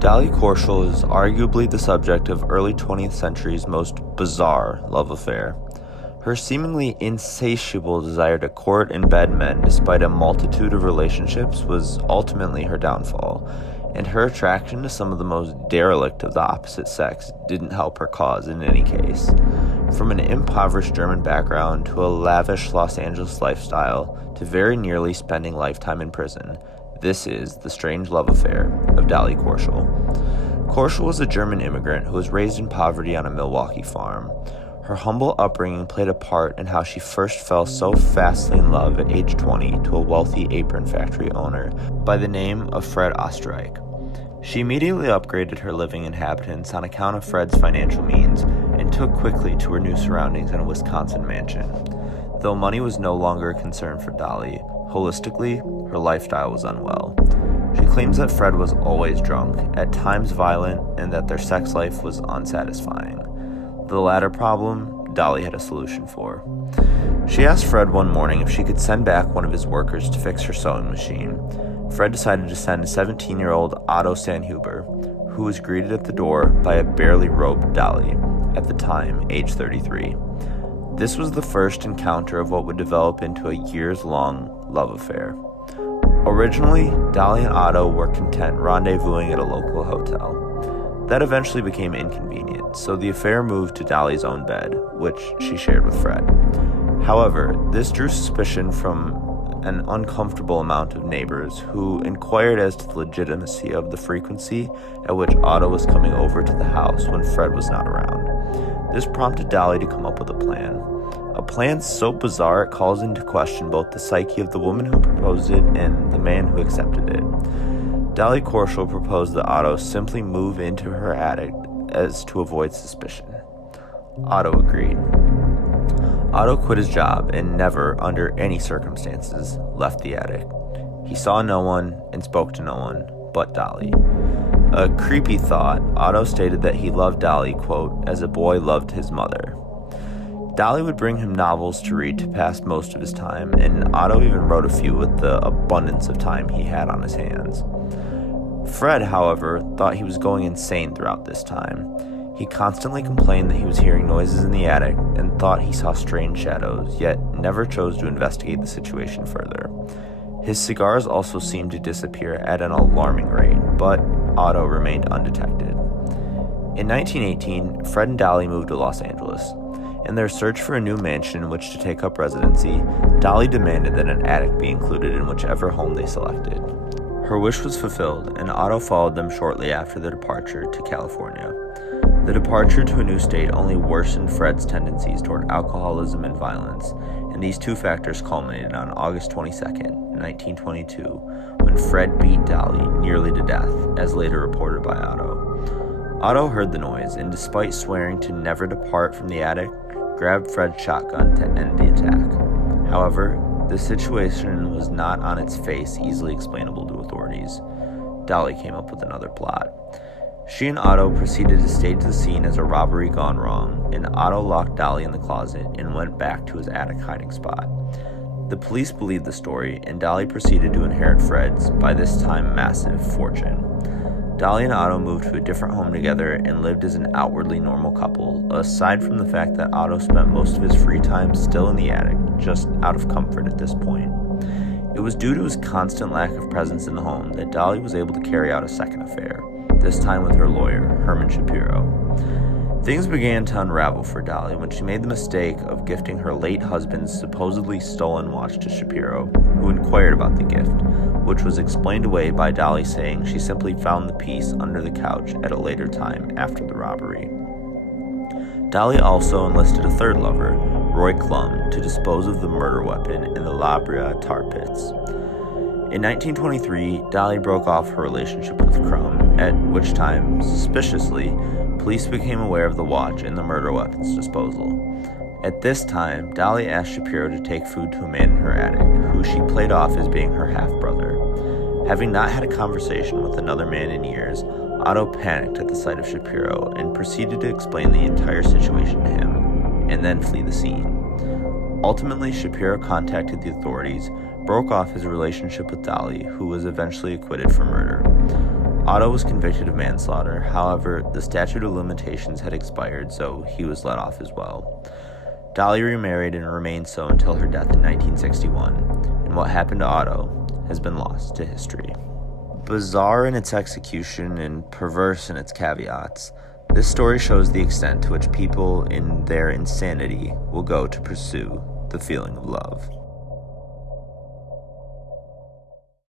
Dolly Korschel is arguably the subject of early 20th century's most bizarre love affair. Her seemingly insatiable desire to court and bed men despite a multitude of relationships was ultimately her downfall, and her attraction to some of the most derelict of the opposite sex didn't help her cause in any case. From an impoverished German background to a lavish Los Angeles lifestyle to very nearly spending lifetime in prison, this is the strange love affair of Dolly Korschel. Korschel was a German immigrant who was raised in poverty on a Milwaukee farm. Her humble upbringing played a part in how she first fell so fastly in love at age 20 to a wealthy apron factory owner by the name of Fred Osterreich. She immediately upgraded her living inhabitants on account of Fred's financial means and took quickly to her new surroundings in a Wisconsin mansion. Though money was no longer a concern for Dolly, holistically, her lifestyle was unwell. She claims that Fred was always drunk, at times violent, and that their sex life was unsatisfying. The latter problem, Dolly had a solution for. She asked Fred one morning if she could send back one of his workers to fix her sewing machine. Fred decided to send 17-year-old Otto Sandhuber, who was greeted at the door by a barely robed Dolly, at the time age 33. This was the first encounter of what would develop into a years-long love affair. Originally, Dolly and Otto were content rendezvousing at a local hotel. That eventually became inconvenient, so the affair moved to Dolly's own bed, which she shared with Fred. However, this drew suspicion from an uncomfortable amount of neighbors who inquired as to the legitimacy of the frequency at which Otto was coming over to the house when Fred was not around. This prompted Dolly to come up with a plan so bizarre it calls into question both the psyche of the woman who proposed it and the man who accepted it. Dolly Korschel proposed that Otto simply move into her attic as to avoid suspicion. Otto agreed. Otto quit his job and never, under any circumstances, left the attic. He saw no one and spoke to no one but Dolly. A creepy thought, Otto stated that he loved Dolly, quote, as a boy loved his mother. Dolly would bring him novels to read to pass most of his time, and Otto even wrote a few with the abundance of time he had on his hands. Fred, however, thought he was going insane throughout this time. He constantly complained that he was hearing noises in the attic and thought he saw strange shadows, yet never chose to investigate the situation further. His cigars also seemed to disappear at an alarming rate, but Otto remained undetected. In 1918, Fred and Dolly moved to Los Angeles. In their search for a new mansion in which to take up residency, Dolly demanded that an attic be included in whichever home they selected. Her wish was fulfilled, and Otto followed them shortly after their departure to California. The departure to a new state only worsened Fred's tendencies toward alcoholism and violence, and these two factors culminated on August 22, 1922, when Fred beat Dolly nearly to death, as later reported by Otto. Otto heard the noise, and despite swearing to never depart from the attic, grabbed Fred's shotgun to end the attack. However, the situation was not on its face easily explainable to authorities. Dolly came up with another plot. She and Otto proceeded to stage the scene as a robbery gone wrong, and Otto locked Dolly in the closet and went back to his attic hiding spot. The police believed the story, and Dolly proceeded to inherit Fred's, by this time, massive fortune. Dolly and Otto moved to a different home together and lived as an outwardly normal couple, aside from the fact that Otto spent most of his free time still in the attic, just out of comfort at this point. It was due to his constant lack of presence in the home that Dolly was able to carry out a second affair, this time with her lawyer, Herman Shapiro. Things began to unravel for Dolly when she made the mistake of gifting her late husband's supposedly stolen watch to Shapiro, who inquired about the gift, which was explained away by Dolly saying she simply found the piece under the couch at a later time after the robbery. Dolly also enlisted a third lover, Roy Klum, to dispose of the murder weapon in the La Brea tar pits. In 1923, Dolly broke off her relationship with Klum, at which time, suspiciously, police became aware of the watch and the murder weapon's disposal. At this time, Dolly asked Shapiro to take food to a man in her attic, who she played off as being her half-brother. Having not had a conversation with another man in years, Otto panicked at the sight of Shapiro and proceeded to explain the entire situation to him, and then flee the scene. Ultimately, Shapiro contacted the authorities, broke off his relationship with Dolly, who was eventually acquitted for murder. Otto was convicted of manslaughter. However, the statute of limitations had expired, so he was let off as well. Dolly remarried and remained so until her death in 1961, and what happened to Otto has been lost to history. Bizarre in its execution and perverse in its caveats, this story shows the extent to which people in their insanity will go to pursue the feeling of love.